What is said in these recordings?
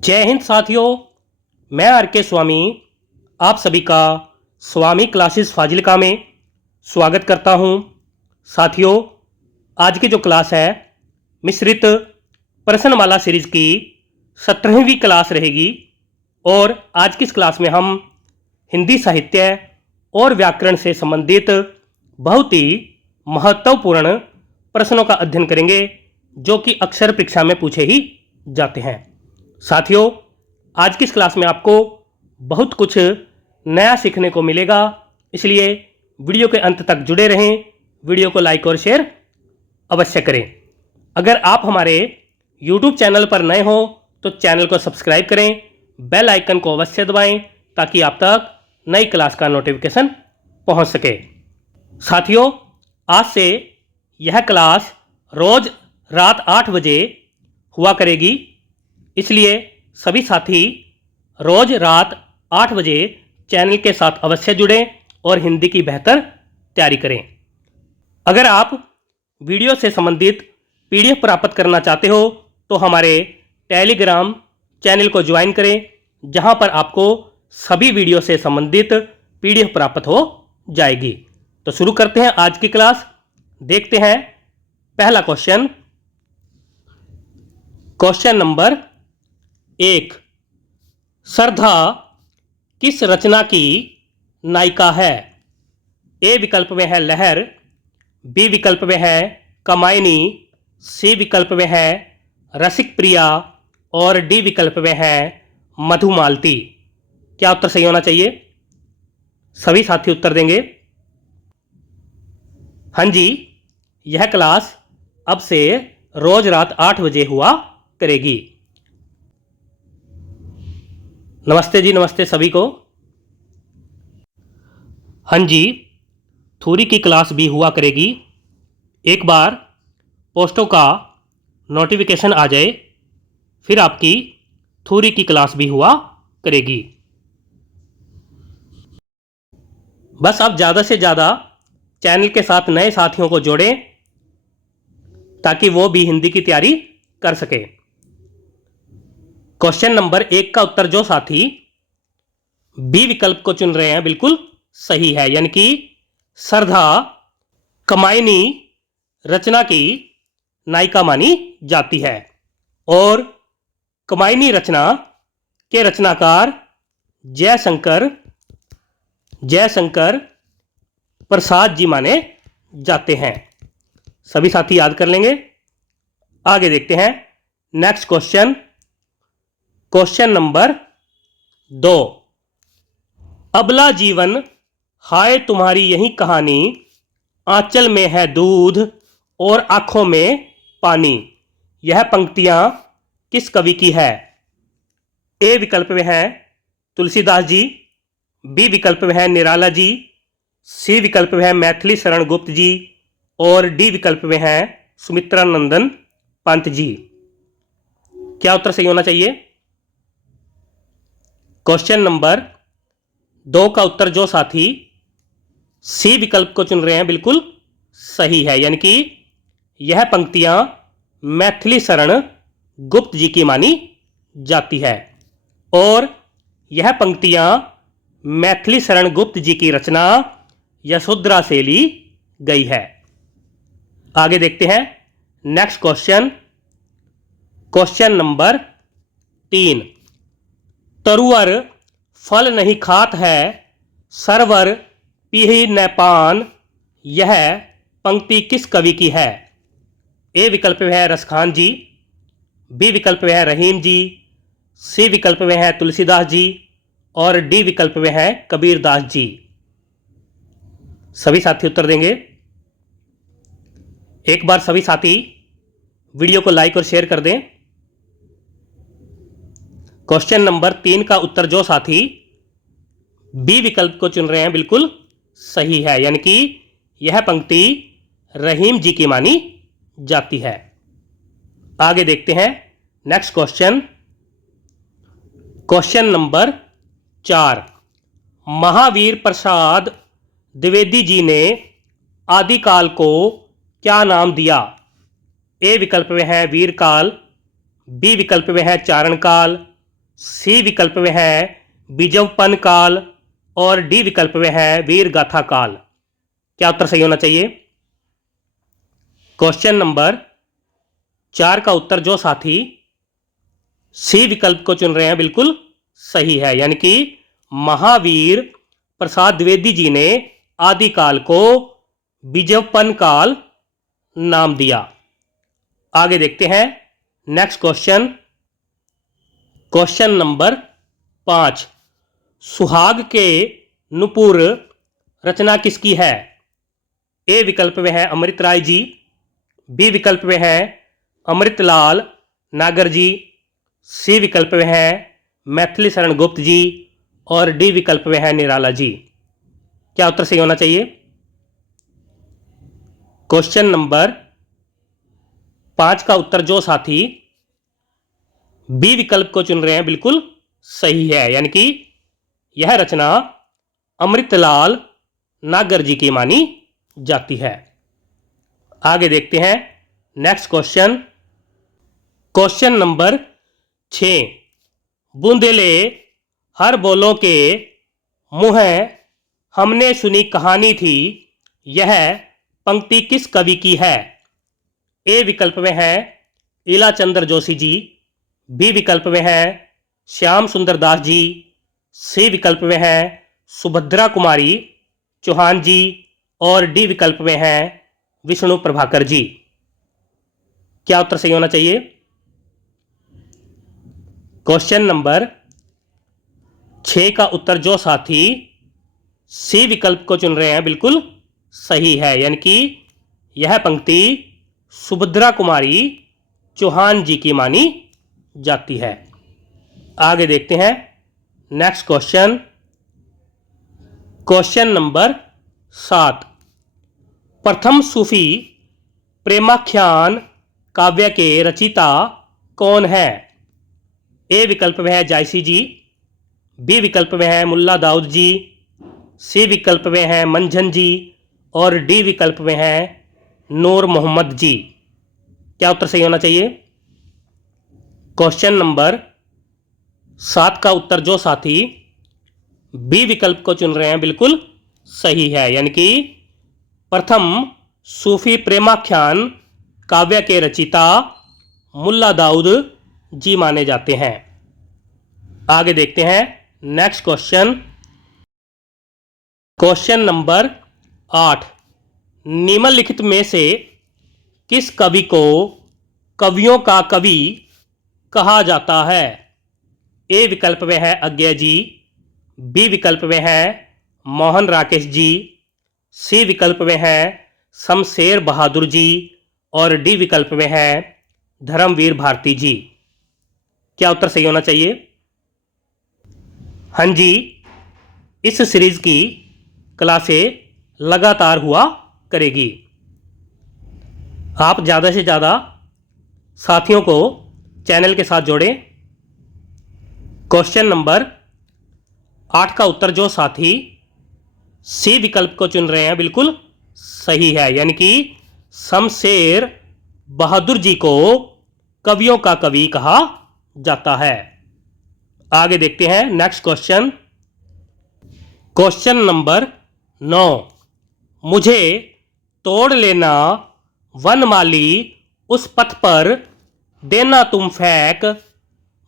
जय हिंद साथियों, मैं आर के स्वामी आप सभी का स्वामी क्लासेस फाजिलका में स्वागत करता हूं। साथियों, आज की जो क्लास है मिश्रित प्रश्नमाला सीरीज की 17वीं क्लास रहेगी और आज की इस क्लास में हम हिंदी साहित्य और व्याकरण से संबंधित बहुत ही महत्वपूर्ण प्रश्नों का अध्ययन करेंगे जो कि अक्सर परीक्षा में पूछे ही जाते हैं। साथियों, आज की इस क्लास में आपको बहुत कुछ नया सीखने को मिलेगा, इसलिए वीडियो के अंत तक जुड़े रहें। वीडियो को लाइक और शेयर अवश्य करें। अगर आप हमारे YouTube चैनल पर नए हो तो चैनल को सब्सक्राइब करें, बेल आइकन को अवश्य दबाएं ताकि आप तक नई क्लास का नोटिफिकेशन पहुंच सके। साथियों, आज से यह क्लास रोज रात 8 बजे हुआ करेगी, इसलिए सभी साथी रोज रात 8 बजे चैनल के साथ अवश्य जुड़ें और हिंदी की बेहतर तैयारी करें। अगर आप वीडियो से संबंधित PDF प्राप्त करना चाहते हो तो हमारे टेलीग्राम चैनल को ज्वाइन करें, जहां पर आपको सभी वीडियो से संबंधित PDF प्राप्त हो जाएगी। तो शुरू करते हैं आज की क्लास। देखते हैं पहला क्वेश्चन। क्वेश्चन नंबर 1, श्रद्धा किस रचना की नायिका है? ए विकल्प में है लहर, बी विकल्प में है कामायनी, सी विकल्प में है रसिक प्रिया और डी विकल्प में है मधुमालती। क्या उत्तर सही होना चाहिए? सभी साथी उत्तर देंगे। हाँ जी, यह क्लास अब से रोज रात 8 बजे हुआ करेगी। नमस्ते जी, नमस्ते सभी को। हाँ जी, थ्योरी की क्लास भी हुआ करेगी। एक बार पोस्टों का नोटिफिकेशन आ जाए फिर आपकी थ्योरी की क्लास भी हुआ करेगी। बस आप ज़्यादा से ज़्यादा चैनल के साथ नए साथियों को जोड़ें ताकि वो भी हिंदी की तैयारी कर सके। क्वेश्चन नंबर 1 का उत्तर जो साथी बी विकल्प को चुन रहे हैं बिल्कुल सही है, यानी कि श्रद्धा कामायनी रचना की नायिका मानी जाती है और कामायनी रचना के रचनाकार जयशंकर प्रसाद जी माने जाते हैं। सभी साथी याद कर लेंगे। आगे देखते हैं नेक्स्ट क्वेश्चन। क्वेश्चन नंबर 2, अबला जीवन हाय तुम्हारी यही कहानी, आंचल में है दूध और आंखों में पानी। यह पंक्तियां किस कवि की है? ए विकल्प में है तुलसीदास जी, बी विकल्प में है निराला जी, सी विकल्प में है मैथिली शरण गुप्त जी और डी विकल्प में है सुमित्रा नंदन पंत जी। क्या उत्तर सही होना चाहिए? क्वेश्चन नंबर 2 का उत्तर जो साथी सी विकल्प को चुन रहे हैं बिल्कुल सही है, यानी कि यह पंक्तियां मैथिली शरण गुप्त जी की मानी जाती है और यह पंक्तियां मैथिली शरण गुप्त जी की रचना यशोधरा से ली गई है। आगे देखते हैं नेक्स्ट क्वेश्चन। क्वेश्चन नंबर 3, तरुवर फल नहीं खात है, सरवर पीही न पान। यह पंक्ति किस कवि की है? ए विकल्प में है रसखान जी, बी विकल्प में है रहीम जी, सी विकल्प में है तुलसीदास जी और डी विकल्प में है कबीरदास जी। सभी साथी उत्तर देंगे। एक बार सभी साथी वीडियो को लाइक और शेयर कर दें। क्वेश्चन नंबर 3 का उत्तर जो साथी बी विकल्प को चुन रहे हैं बिल्कुल सही है, यानी कि यह पंक्ति रहीम जी की मानी जाती है। आगे देखते हैं next question. Question number 4, Mahavir Prasad Dwivedi ji ने आदिकाल को क्या नाम दिया? ए विकल्प में है वीरकाल, बी विकल्प में है चारण काल, सी विकल्प में है बीजवपन काल और डी विकल्प में है वीर गाथा काल। क्या उत्तर सही होना चाहिए? क्वेश्चन नंबर 4 का उत्तर जो साथी सी विकल्प को चुन रहे हैं बिल्कुल सही है, यानी कि महावीर प्रसाद द्विवेदी जी ने आदिकाल को बीजवपन काल नाम दिया। आगे देखते हैं नेक्स्ट क्वेश्चन। क्वेश्चन नंबर 5, सुहाग के नुपुर रचना किसकी है? ए विकल्प में है अमृत राय जी, बी विकल्प में है अमृतलाल नागर जी, सी विकल्प में है मैथिली शरण गुप्त जी और डी विकल्प में है निराला जी। क्या उत्तर सही होना चाहिए? क्वेश्चन नंबर 5 का उत्तर जो साथी बी विकल्प को चुन रहे हैं बिल्कुल सही है, यानी कि यह रचना अमृतलाल नागर जी की मानी जाती है। आगे देखते हैं नेक्स्ट क्वेश्चन। क्वेश्चन नंबर 6, बूंदेले हर बोलों के मुँह हमने सुनी कहानी थी, यह पंक्ति किस कवि की है? ए विकल्प में है ईला चंद्र जोशी जी, बी विकल्प में है श्याम सुंदर दास जी, सी विकल्प में है सुभद्रा कुमारी चौहान जी और डी विकल्प में है विष्णु प्रभाकर जी। क्या उत्तर सही होना चाहिए? क्वेश्चन नंबर 6 का उत्तर जो साथी सी विकल्प को चुन रहे हैं बिल्कुल सही है, यानी कि यह पंक्ति सुभद्रा कुमारी चौहान जी की मानी जाती है। आगे देखते हैं नेक्स्ट क्वेश्चन। क्वेश्चन नंबर 7, प्रथम सूफी प्रेमाख्यान काव्य के रचयिता कौन है? ए विकल्प में है जायसी जी, बी विकल्प में है मुल्ला दाऊद जी, सी विकल्प में है मंझन जी और डी विकल्प में है नूर मोहम्मद जी। क्या उत्तर सही होना चाहिए? क्वेश्चन नंबर 7 का उत्तर जो साथी बी विकल्प को चुन रहे हैं बिल्कुल सही है, यानी कि प्रथम सूफी प्रेमाख्यान काव्य के रचयिता मुल्ला दाऊद जी माने जाते हैं। आगे देखते हैं नेक्स्ट क्वेश्चन। क्वेश्चन नंबर 8, निम्नलिखित में से किस कवि को कवियों का कवि कहा जाता है? ए विकल्प में है अज्ञे जी, बी विकल्प में है मोहन राकेश जी, सी विकल्प में है शमशेर बहादुर जी और डी विकल्प में है धर्मवीर भारती जी। क्या उत्तर सही होना चाहिए? हाँ जी, इस सीरीज की क्लासें लगातार हुआ करेगी। आप ज़्यादा से ज़्यादा साथियों को चैनल के साथ जोड़ें। क्वेश्चन नंबर 8 का उत्तर जो साथी सी विकल्प को चुन रहे हैं बिल्कुल सही है, यानी कि शमशेर बहादुर जी को कवियों का कवि कहा जाता है। आगे देखते हैं नेक्स्ट क्वेश्चन। क्वेश्चन नंबर 9, मुझे तोड़ लेना वनमाली उस पथ पर देना तुम फेंक,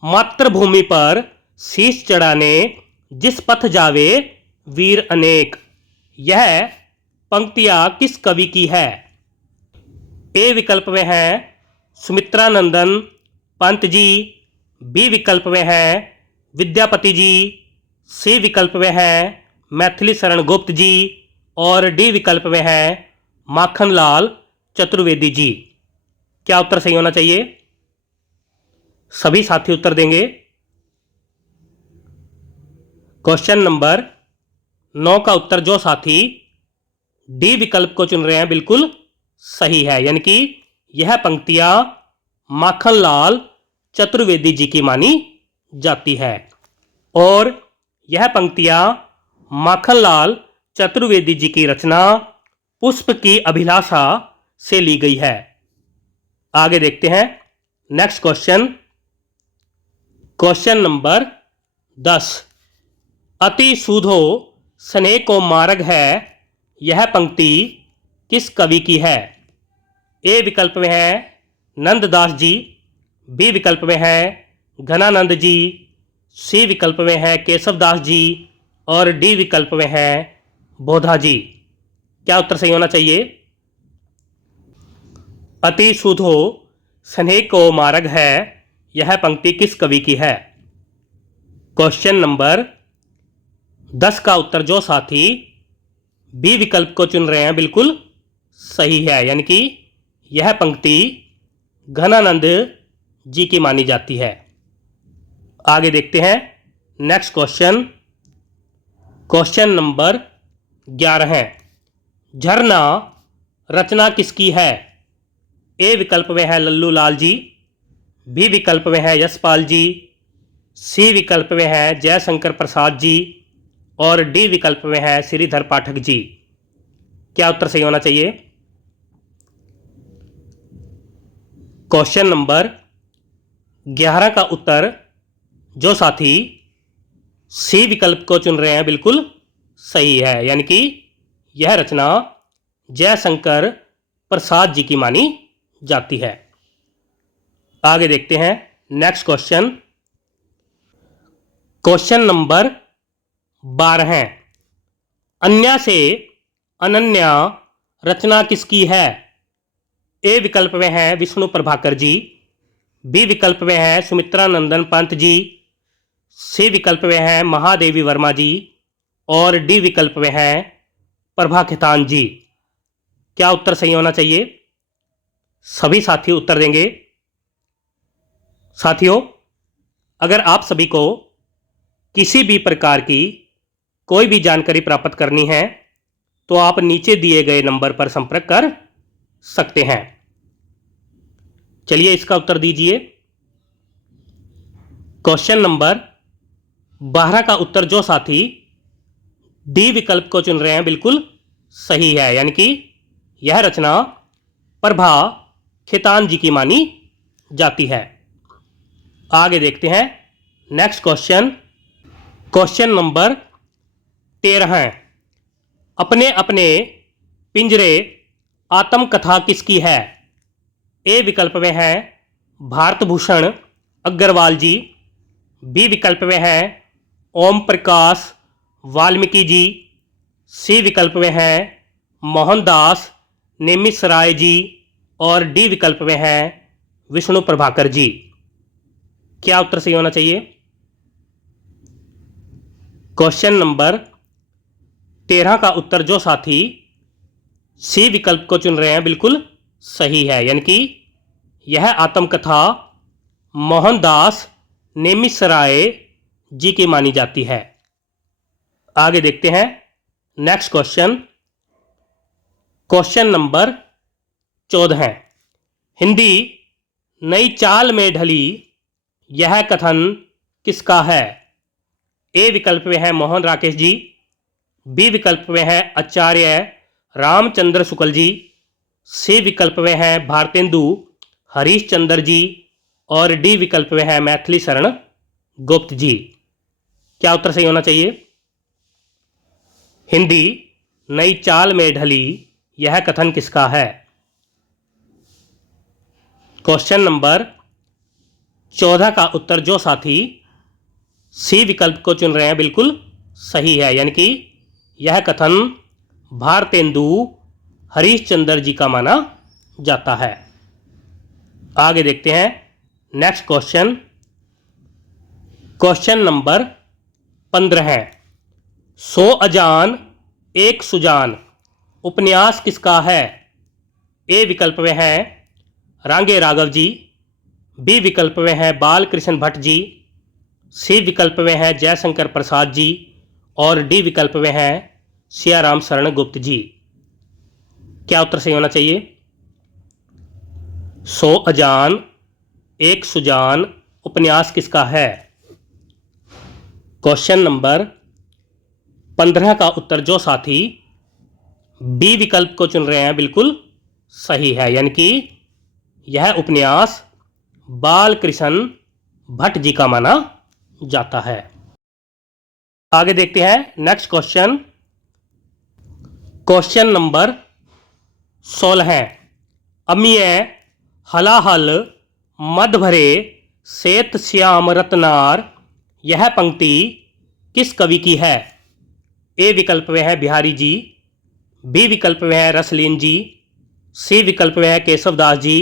मातृभूमि पर शीश चढ़ाने जिस पथ जावे वीर अनेक। यह पंक्तियां किस कवि की है? ए विकल्प में है सुमित्रानंदन पंत जी, बी विकल्प में है विद्यापति जी, सी विकल्प में है मैथिली शरण गुप्त जी और डी विकल्प में है माखनलाल चतुर्वेदी जी। क्या उत्तर सही होना चाहिए? सभी साथी उत्तर देंगे। क्वेश्चन नंबर 9 का उत्तर जो साथी डी विकल्प को चुन रहे हैं बिल्कुल सही है, यानी कि यह पंक्तियां माखनलाल चतुर्वेदी जी की मानी जाती है और यह पंक्तियां माखनलाल चतुर्वेदी जी की रचना पुष्प की अभिलाषा से ली गई है। आगे देखते हैं नेक्स्ट क्वेश्चन। Question number 10। अति सूधो स्नेह को मार्ग है, यह पंक्ति किस कवि की है? ए विकल्प में है नंददास जी, बी विकल्प में है घनानंद जी, सी विकल्प में है केशवदास जी और डी विकल्प में है बोधा जी। क्या उत्तर सही होना चाहिए? अति सूधो स्नेह को मार्ग है, यह पंक्ति किस कवि की है? क्वेश्चन नंबर 10 का उत्तर जो साथी बी विकल्प को चुन रहे हैं बिल्कुल सही है, यानी कि यह पंक्ति घनानंद जी की मानी जाती है। आगे देखते हैं नेक्स्ट क्वेश्चन। क्वेश्चन नंबर 11 है, झरना रचना किसकी है? ए विकल्प में है लल्लू लाल जी, बी विकल्प में है यशपाल जी, सी विकल्प में है जयशंकर प्रसाद जी और डी विकल्प में है श्रीधर पाठक जी। क्या उत्तर सही होना चाहिए? क्वेश्चन नंबर 11 का उत्तर जो साथी सी विकल्प को चुन रहे हैं बिल्कुल सही है, यानी कि यह रचना जयशंकर प्रसाद जी की मानी जाती है। आगे देखते हैं नेक्स्ट क्वेश्चन। क्वेश्चन नंबर 12 है, अन्या से अनन्या रचना किसकी है? ए विकल्प में है विष्णु प्रभाकर जी, बी विकल्प में है सुमित्रा नंदन पंत जी, सी विकल्प में है महादेवी वर्मा जी और डी विकल्प में है प्रभा खेतान जी। क्या उत्तर सही होना चाहिए? सभी साथी उत्तर देंगे। साथियों, अगर आप सभी को किसी भी प्रकार की कोई भी जानकारी प्राप्त करनी है तो आप नीचे दिए गए नंबर पर संपर्क कर सकते हैं। चलिए इसका उत्तर दीजिए। क्वेश्चन नंबर 12 का उत्तर जो साथी डी विकल्प को चुन रहे हैं बिल्कुल सही है, यानी कि यह रचना प्रभा खेतान जी की मानी जाती है। आगे देखते हैं नेक्स्ट क्वेश्चन। क्वेश्चन नंबर 13 है, अपने अपने पिंजरे आत्मकथा किसकी है? ए विकल्प में है भारत भूषण अग्रवाल जी, बी विकल्प में है ओम प्रकाश वाल्मीकि जी, सी विकल्प में है मोहनदास नेमिसराय जी और डी विकल्प में है विष्णु प्रभाकर जी। क्या उत्तर सही होना चाहिए? क्वेश्चन नंबर 13 का उत्तर जो साथी सी विकल्प को चुन रहे हैं बिल्कुल सही है, यानी कि यह आत्मकथा मोहनदास नेमिसराय जी की मानी जाती है। आगे देखते हैं नेक्स्ट क्वेश्चन। क्वेश्चन नंबर 14 है, हिंदी नई चाल में ढली, यह कथन किसका है? ए विकल्प में है मोहन राकेश जी, बी विकल्प में है आचार्य रामचंद्र शुक्ल जी, सी विकल्प में है भारतेंदु हरीश चंद्र जी और डी विकल्प में है मैथिली शरण गुप्त जी। क्या उत्तर सही होना चाहिए? हिंदी नई चाल में ढली, यह कथन किसका है? क्वेश्चन नंबर 14 का उत्तर जो साथी सी विकल्प को चुन रहे हैं बिल्कुल सही है, यानी कि यह कथन भारतेंदु हरीश चंद्र जी का माना जाता है। आगे देखते हैं नेक्स्ट क्वेश्चन। क्वेश्चन नंबर 15 है, 100 अजान एक सुजान उपन्यास किसका है? ए विकल्प में है रांगे राघव जी, बी विकल्प में है बाल कृष्ण भट्ट जी, सी विकल्प में है जयशंकर प्रसाद जी और डी विकल्प में है सियाराम शरण गुप्त जी। क्या उत्तर सही होना चाहिए? 100 अजान एक सुजान उपन्यास किसका है? क्वेश्चन नंबर 15 का उत्तर जो साथी बी विकल्प को चुन रहे हैं बिल्कुल सही है, यानी कि यह उपन्यास बाल कृष्ण भट्ट जी का माना जाता है। आगे देखते हैं नेक्स्ट क्वेश्चन। क्वेश्चन नंबर 16 है। अमीय हलाहल मद भरे सेत श्याम रत्नार, यह पंक्ति किस कवि की है? ए विकल्प में है बिहारी जी, बी विकल्प में है रसलीन जी, सी विकल्प में है केशवदास जी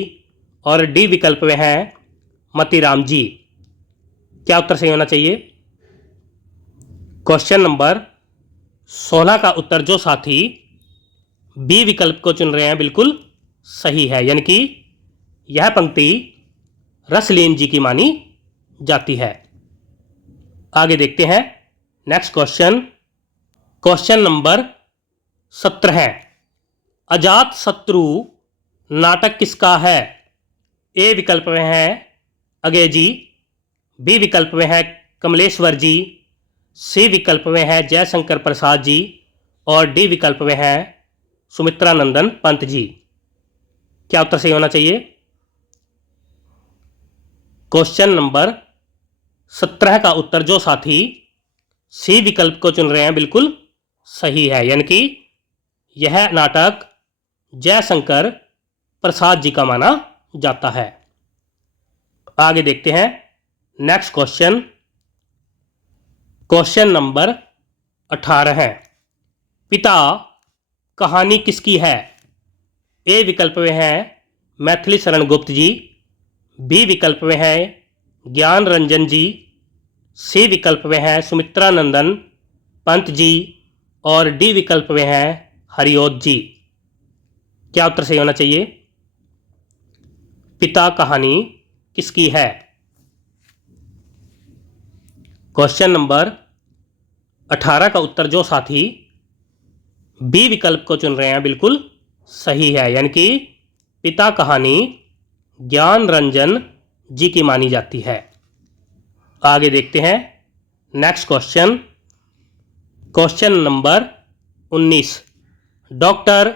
और डी विकल्प में है मतीराम जी। क्या उत्तर सही होना चाहिए? क्वेश्चन नंबर 16 का उत्तर जो साथी बी विकल्प को चुन रहे हैं बिल्कुल सही है, यानी कि यह पंक्ति रसलीन जी की मानी जाती है। आगे देखते हैं नेक्स्ट क्वेश्चन। क्वेश्चन नंबर 17 है। अजात शत्रु नाटक किसका है? ए विकल्प में है अगय जी, बी विकल्प में है कमलेश्वर जी, सी विकल्प में है जयशंकर प्रसाद जी और डी विकल्प में है सुमित्रानंदन पंत जी। क्या उत्तर सही होना चाहिए? क्वेश्चन नंबर 17 का उत्तर जो साथी सी विकल्प को चुन रहे हैं बिल्कुल सही है, यानी कि यह नाटक जयशंकर प्रसाद जी का माना जाता है। आगे देखते हैं नेक्स्ट क्वेश्चन। क्वेश्चन नंबर 18 है। पिता कहानी किसकी है? ए विकल्प में है मैथिली शरण गुप्त जी, बी विकल्प में है ज्ञान रंजन जी, सी विकल्प में है सुमित्रानंदन पंत जी और डी विकल्प में है हरिओत जी। क्या उत्तर सही होना चाहिए? पिता कहानी किसकी है? क्वेश्चन नंबर 18 का उत्तर जो साथी बी विकल्प को चुन रहे हैं बिल्कुल सही है, यानी कि पिता कहानी ज्ञान रंजन जी की मानी जाती है। आगे देखते हैं next question. Question number 19। Doctor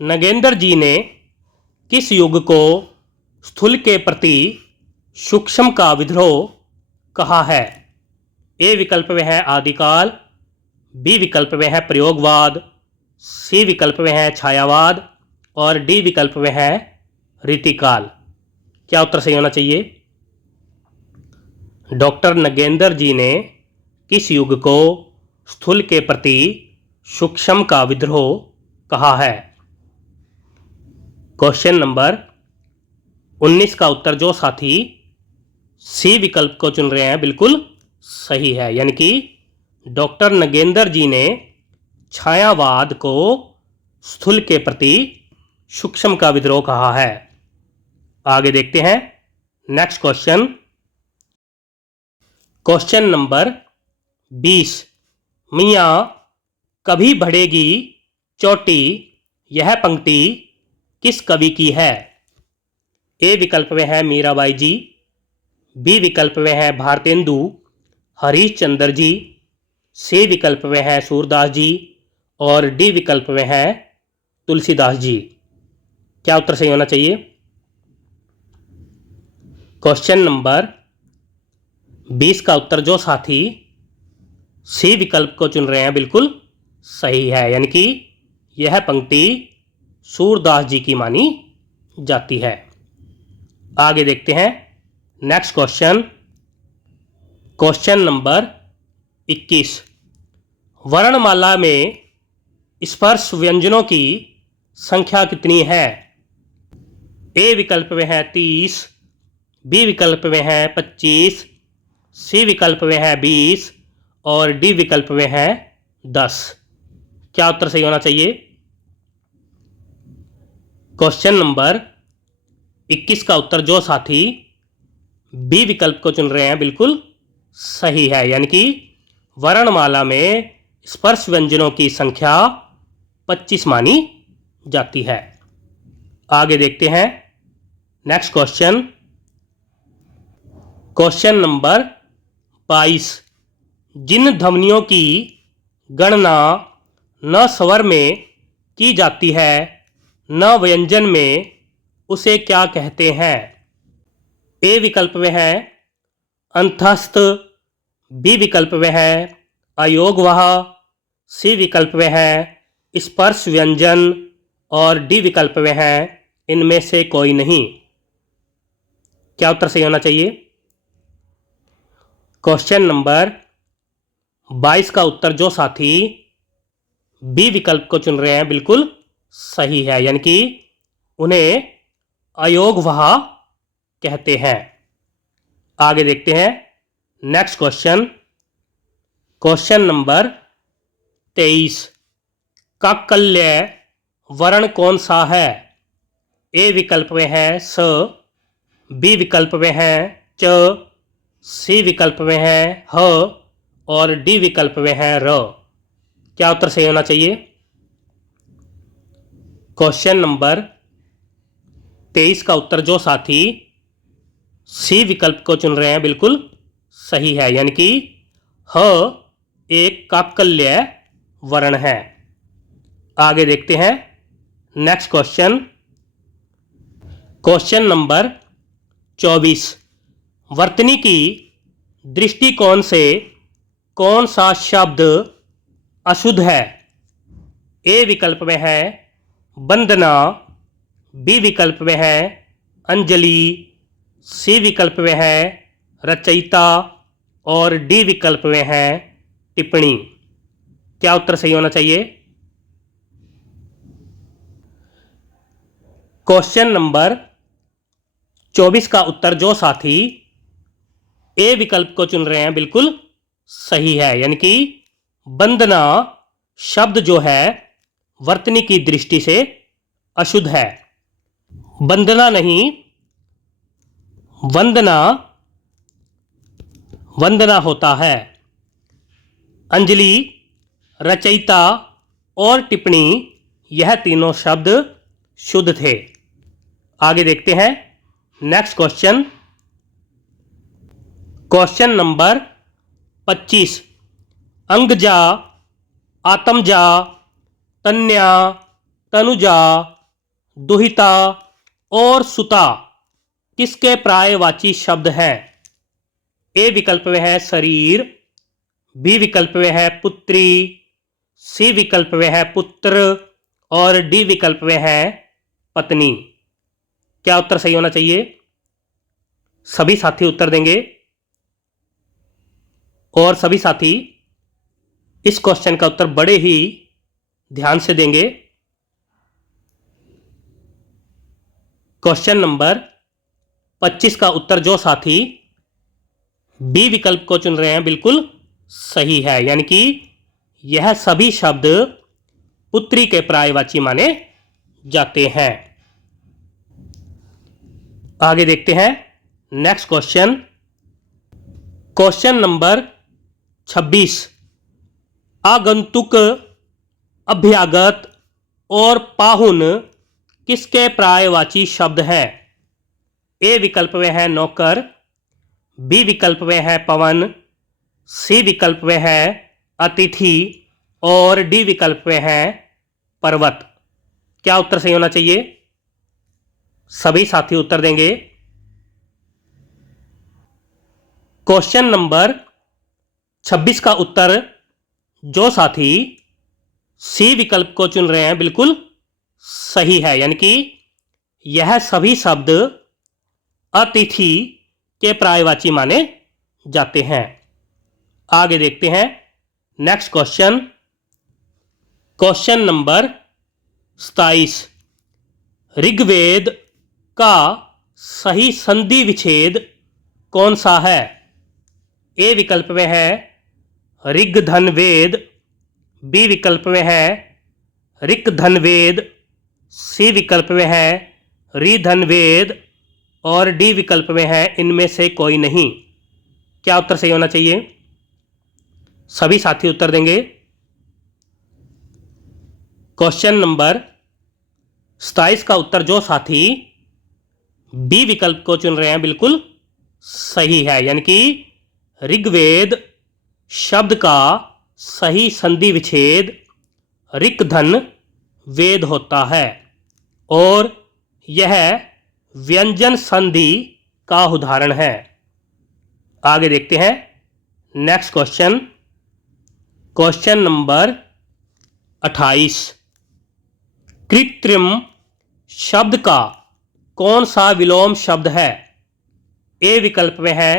Nagendra ji ने किस युग को स्थूल के प्रति सूक्ष्म का विद्रोह कहा है? ए विकल्प में है आदिकाल, बी विकल्प में है प्रयोगवाद, सी विकल्प में है छायावाद और डी विकल्प में है रीतिकाल। क्या उत्तर सही होना चाहिए? डॉक्टर नगेंद्र जी ने किस युग को स्थूल के प्रति सूक्ष्म का विद्रोह कहा है? क्वेश्चन नंबर 19 का उत्तर जो साथी सी विकल्प को चुन रहे हैं बिल्कुल सही है, यानी कि डॉक्टर नगेंद्र जी ने छायावाद को स्थूल के प्रति सूक्ष्म का विद्रोह कहा है। आगे देखते हैं नेक्स्ट क्वेश्चन। Question number 20। मियाँ कभी बढ़ेगी चोटी, यह पंक्ति किस कवि की है? ए विकल्प में है मीराबाई जी, बी विकल्प में है भारतेंदु हरीशचंद्र जी, सी विकल्प में है सूरदास जी और डी विकल्प में है तुलसीदास जी। क्या उत्तर सही होना चाहिए? क्वेश्चन नंबर 20 का उत्तर जो साथी सी विकल्प को चुन रहे हैं बिल्कुल सही है, यानी कि यह पंक्ति सूरदास जी की मानी जाती है। आगे देखते हैं नेक्स्ट क्वेश्चन। Question number 21। वर्णमाला में स्पर्श व्यंजनों की संख्या कितनी है? ए विकल्प में है 30, बी विकल्प में है 25, सी विकल्प में है 20 और डी विकल्प में है 10। क्या उत्तर सही होना चाहिए? क्वेश्चन नंबर 21 का उत्तर जो साथी बी विकल्प को चुन रहे हैं बिल्कुल सही है, यानी कि वर्णमाला में स्पर्श व्यंजनों की संख्या 25 मानी जाती है। आगे देखते हैं नेक्स्ट क्वेश्चन। Question number 22। जिन ध्वनियों की गणना न स्वर में की जाती है न व्यंजन में, उसे क्या कहते हैं? ए विकल्प में है अंतस्थ, बी विकल्प में है अयोगवाह, सी विकल्प में है स्पर्श व्यंजन और डी विकल्प में है इनमें से कोई नहीं। क्या उत्तर सही होना चाहिए? क्वेश्चन नंबर 22 का उत्तर जो साथी बी विकल्प को चुन रहे हैं बिल्कुल सही है, यानी कि उन्हें अयोगवाह कहते हैं। आगे देखते हैं नेक्स्ट क्वेश्चन। क्वेश्चन नंबर 23, काकल्य वर्ण कौन सा है? ए विकल्प में है स, बी विकल्प में है च, सी विकल्प में है ह और डी विकल्प में है र। क्या उत्तर सही होना चाहिए? क्वेश्चन नंबर 23 का उत्तर जो साथी सी विकल्प को चुन रहे हैं बिल्कुल सही है, यानी कि ह एक काकल्य वर्ण है। आगे देखते हैं नेक्स्ट क्वेश्चन। क्वेश्चन नंबर 24, वर्तनी की दृष्टिकोण से कौन सा शब्द अशुद्ध है? ए विकल्प में है वंदना, बी विकल्प में है अंजलि, सी विकल्प में है रचयिता और डी विकल्प में है टिप्पणी। क्या उत्तर सही होना चाहिए? क्वेश्चन नंबर 24 का उत्तर जो साथी ए विकल्प को चुन रहे हैं बिल्कुल सही है, यानी कि वंदना शब्द जो है वर्तनी की दृष्टि से अशुद्ध है। वंदना नहीं, वंदना वंदना होता है। अंजलि, रचयिता और टिप्पणी यह तीनों शब्द शुद्ध थे। आगे देखते हैं नेक्स्ट क्वेश्चन। क्वेश्चन नंबर 25, अंगजा, आत्मजा, तन्या, तनुजा, दुहिता और सुता किसके पर्यायवाची शब्द हैं? ए विकल्प में है शरीर, बी विकल्प में है पुत्री, सी विकल्प में है पुत्र और डी विकल्प में है पत्नी। क्या उत्तर सही होना चाहिए? सभी साथी उत्तर देंगे और सभी साथी इस क्वेश्चन का उत्तर बड़े ही ध्यान से देंगे। क्वेश्चन नंबर 25 का उत्तर जो साथी बी विकल्प को चुन रहे हैं बिल्कुल सही है, यानी कि यह सभी शब्द पुत्री के पर्यायवाची माने जाते हैं। आगे देखते हैं नेक्स्ट क्वेश्चन। क्वेश्चन नंबर 26, आगंतुक, अभ्यागत और पाहुन किसके पर्यायवाची शब्द हैं? ए विकल्प में है नौकर, बी विकल्प में है पवन, सी विकल्प में है अतिथि और डी विकल्प में है पर्वत। क्या उत्तर सही होना चाहिए? सभी साथी उत्तर देंगे। क्वेश्चन नंबर 26 का उत्तर जो साथी सी विकल्प को चुन रहे हैं बिल्कुल सही है, यानी कि यह सभी शब्द अतिथि के पर्यायवाची माने जाते हैं। आगे देखते हैं next question. Question number 27, Rigveda का सही संधि विच्छेद कौन सा है? ए विकल्प में है ऋग धन वेद, बी विकल्प में है ऋक धन वेद, सी विकल्प में है री धन वेद और डी विकल्प में है इनमें से कोई नहीं। क्या उत्तर सही होना चाहिए? सभी साथी उत्तर देंगे। क्वेश्चन नंबर 27 का उत्तर जो साथी बी विकल्प को चुन रहे हैं बिल्कुल सही है, यानी कि ऋग्वेद शब्द का सही संधि विच्छेद ऋक धन वेद होता है और यह व्यंजन संधि का उदाहरण है। आगे देखते हैं नेक्स्ट क्वेश्चन। Question number 28। कृत्रिम शब्द का कौन सा विलोम शब्द है? ए विकल्प में है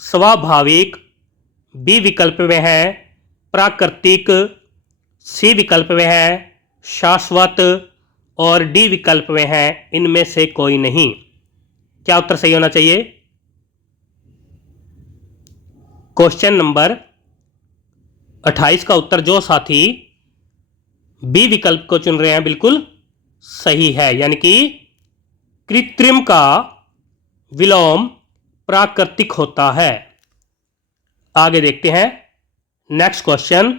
स्वाभाविक, बी विकल्प में है प्राकृतिक, सी विकल्प में है शाश्वत और डी विकल्प में है इनमें से कोई नहीं। क्या उत्तर सही होना चाहिए? क्वेश्चन नंबर 28 का उत्तर जो साथी बी विकल्प को चुन रहे हैं बिल्कुल सही है, यानी कि कृत्रिम का विलोम प्राकृतिक होता है। आगे देखते हैं नेक्स्ट क्वेश्चन।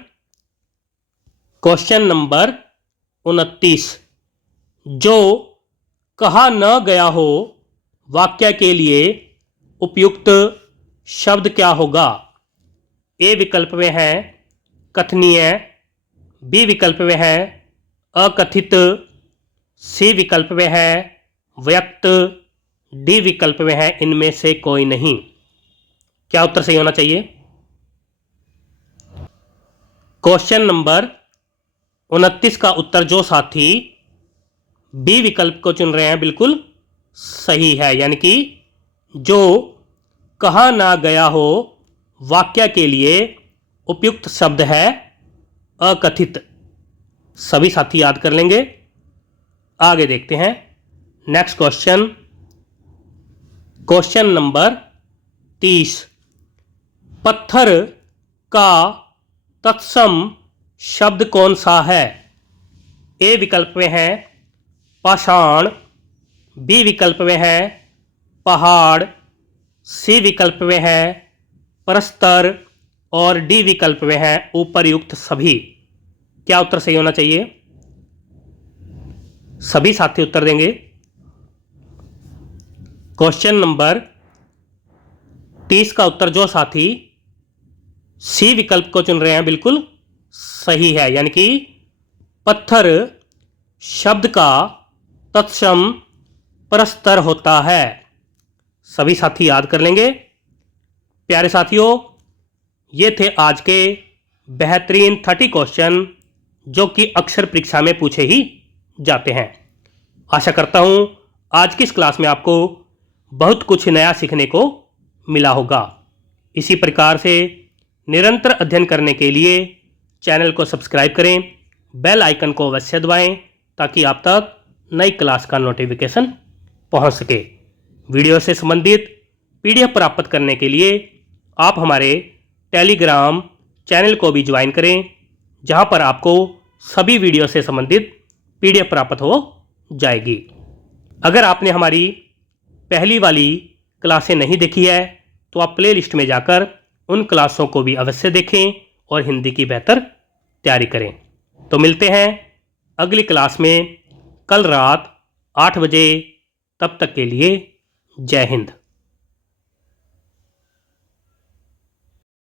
Question number 29। जो कहा न गया हो वाक्य के लिए उपयुक्त शब्द क्या होगा? ए विकल्प में है कथनीय, बी विकल्प में है अकथित, सी विकल्प में है व्यक्त, डी विकल्प में है इनमें से कोई नहीं। क्या उत्तर सही होना चाहिए? क्वेश्चन नंबर 29 का उत्तर जो साथी बी विकल्प को चुन रहे हैं बिल्कुल सही है, यानी कि जो कहा ना गया हो वाक्य के लिए उपयुक्त शब्द है अकथित। सभी साथी याद कर लेंगे। आगे देखते हैं नेक्स्ट क्वेश्चन। Question number 30। पत्थर का तत्सम शब्द कौन सा है? ए विकल्प में है पाषाण, बी विकल्प में है पहाड़, सी विकल्प में है प्रस्तर और डी विकल्प में है ऊपर्युक्त सभी। क्या उत्तर सही होना चाहिए? सभी साथी उत्तर देंगे। क्वेश्चन नंबर 30 का उत्तर जो साथी सी विकल्प को चुन रहे हैं बिल्कुल सही है, यानी कि पत्थर शब्द का तत्सम प्रस्तर होता है। सभी साथी याद कर लेंगे। प्यारे साथियों, ये थे आज के बेहतरीन 30 क्वेश्चन जो कि अक्सर परीक्षा में पूछे ही जाते हैं। आशा करता हूं आज की इस क्लास में आपको बहुत कुछ नया सीखने को मिला होगा। इसी प्रकार से निरंतर अध्ययन करने के लिए चैनल को सब्सक्राइब करें, बेल आइकन को अवश्य दबाएं ताकि आप तक नई क्लास का नोटिफिकेशन पहुंच सके। वीडियो से संबंधित पीडीएफ प्राप्त करने के लिए आप हमारे टेलीग्राम चैनल को भी ज्वाइन करें, जहां पर आपको सभी वीडियो से संबंधित पीडीएफ प्राप्त हो जाएगी। अगर आपने हमारी पहली वाली क्लासें नहीं देखी है तो आप प्लेलिस्ट में जाकर उन क्लासों को भी अवश्य देखें और हिंदी की बेहतर तैयारी करें। तो मिलते हैं अगली क्लास में कल रात 8 बजे। तब तक के लिए जय हिंद।